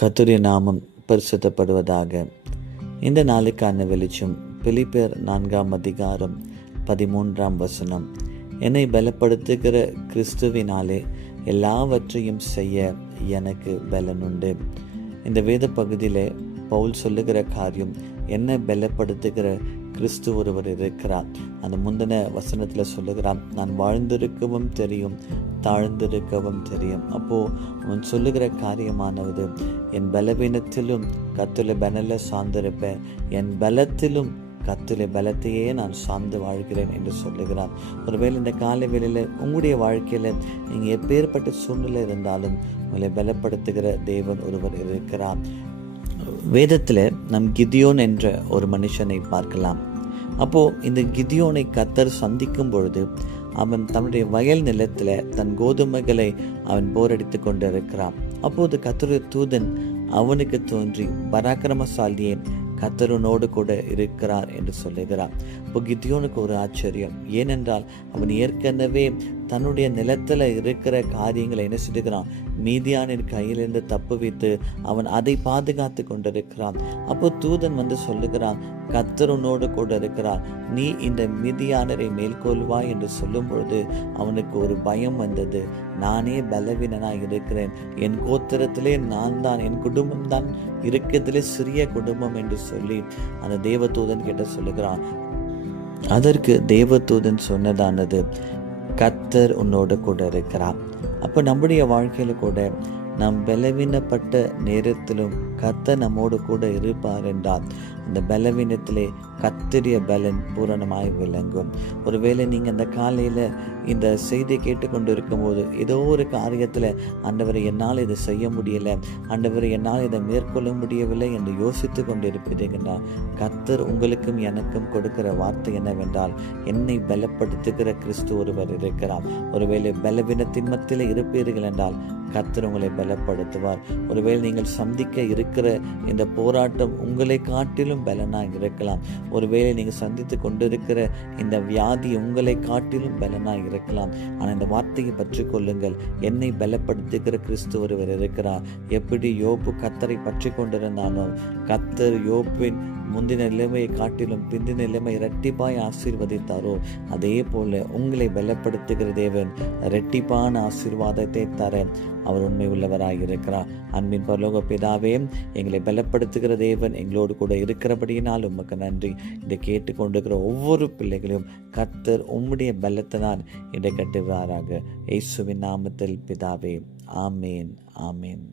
கர்த்தருடைய நாமம் பரிசுத்தப்படுவதாக. இந்த நாளுக்கான வெளிச்சம் பிலிப்பியர் 4:13. என்னை பலப்படுத்துகிற கிறிஸ்துவினாலே எல்லாவற்றையும் செய்ய எனக்கு பலனுண்டு. இந்த வேத பகுதியில் பவுல் சொல்லுகிற காரியம், என்னை பலப்படுத்துகிற கிறிஸ்து ஒருவர் இருக்கிறார். அந்த முந்தின வசனத்தில் சொல்லுகிறான், நான் வாழ்ந்திருக்கவும் தெரியும், தாழ்ந்திருக்கவும் தெரியும். அப்போது அவன் சொல்லுகிற காரியமானது, என் பலவீனத்திலும் கர்த்தருடைய பலனில் சார்ந்திருப்பேன், என் பலத்திலும் கர்த்தருடைய பலத்தையே நான் சார்ந்து வாழ்கிறேன் என்று சொல்லுகிறான். ஒருவேளை இந்த காலை வேளையில் உங்களுடைய வாழ்க்கையில் நீங்கள் எப்பேற்பட்ட சூழ்நிலை இருந்தாலும் உங்களை பலப்படுத்துகிற தேவன் ஒருவர் இருக்கிறார். வேதத்தில் நம் கிதியோன் என்ற ஒரு மனுஷனை பார்க்கலாம். அப்போது இந்த கிதியோனை கர்த்தர் சந்திக்கும் பொழுது அவன் தன்னுடைய வயல் நிலத்தில் தன் கோதுமைகளை அவன் போரடித்து கொண்டிருக்கிறான். அப்போது கர்த்தருடைய தூதன் அவனுக்கு தோன்றி, பராக்கிரமசாலியே, கர்த்தருனோடு கூட இருக்கிறார் என்று சொல்லுகிறார். இப்போ கிதியோனுக்கு ஒரு ஆச்சரியம். ஏனென்றால் அவன் ஏற்கனவே தன்னுடைய நிலத்தில் இருக்கிற காரியங்களை என்ன செய்கிறான், மீதியானின் கையிலிருந்து தப்பு வைத்து அவன் அதை பாதுகாத்து கொண்டிருக்கிறான். அப்போ தூதன் வந்து சொல்லுகிறான், கர்த்தருனோடு கூட இருக்கிறார், நீ இந்த மீதியானரை மேற்கொள்வாய் என்று சொல்லும் பொழுது அவனுக்கு ஒரு பயம் வந்தது. நானே பலவீனனாய் இருக்கிறேன், என் கோத்திரத்திலே நான் தான், என் குடும்பம் தான் இருக்கிறதுலே சிறிய குடும்பம் என்று சொல்லி அந்த தேவதூதன் கிட்ட சொல்லுகிறான். அதற்கு தேவதூதன் சொன்னதானது, கர்த்தர் உன்னோடு கூட இருக்கிறார். அப்போ நம்முடைய வாழ்க்கையில் கூட நாம் பலவீனப்பட்ட நேரத்திலும் கர்த்தர் நம்மோடு கூட இருப்பார் என்றால் அந்த பலவீனத்திலே கர்த்தருடைய பலன் பூரணமாய் விளங்கும். ஒருவேளை நீங்கள் அந்த காலையில் இந்த செய்தியை கேட்டுக்கொண்டு இருக்கும்போது ஏதோ ஒரு காரியத்தில், ஆண்டவரை என்னால் இதை செய்ய முடியலை, ஆண்டவரை என்னால் இதை மேற்கொள்ள முடியவில்லை என்று யோசித்து கொண்டு இருப்பீங்கன்னா, கர்த்தர் உங்களுக்கும் எனக்கும் கொடுக்கிற வார்த்தை என்னவென்றால், என்னை பலப்படுத்துகிற கிறிஸ்து ஒருவர் இருக்கிறார். ஒருவேளை பலவீனத்தின் மத்தியில் இருப்பீர்கள் என்றால் கர்த்தர் உங்களை பலப்படுத்துவார். ஒருவேளை நீங்கள் சந்திக்க இருக்கிற இந்த போராட்டம் உங்களை காட்டிலும் பலனாக இருக்கலாம். ஒருவேளை நீங்கள் சந்தித்து கொண்டிருக்கிற இந்த வியாதி உங்களை காட்டிலும் பலனாக இருக்கலாம். ஆனால் இந்த வார்த்தையை பற்றி கொள்ளுங்கள், என்னை பலப்படுத்துகிற கிறிஸ்து ஒருவர் இருக்கிறார். எப்படி யோபு கர்த்தரை பற்றி கொண்டிருந்தானோ, கர்த்தர் யோபின் முந்தின நிலைமையை காட்டிலும் பிந்தின நிலைமை இரட்டிப்பாய் ஆசீர்வதித்தாரோ, அதே போல உங்களை பலப்படுத்துகிற தேவன் இரட்டிப்பான ஆசீர்வாதத்தை தர அவர் உண்மை உள்ளவராக இருக்கிறார். அன்பின் பரலோக பிதாவே, எங்களை பலப்படுத்துகிற தேவன் எங்களோடு கூட இருக்கிறபடியினால் உமக்கு நன்றி. இதை கேட்டுக்கொண்டிருக்கிற ஒவ்வொரு பிள்ளைகளையும் கர்த்தர் உம்முடைய பலத்தினால் இடை கட்டுவாராக. இயேசுவின் நாமத்தில் பிதாவே, ஆமேன், ஆமேன்.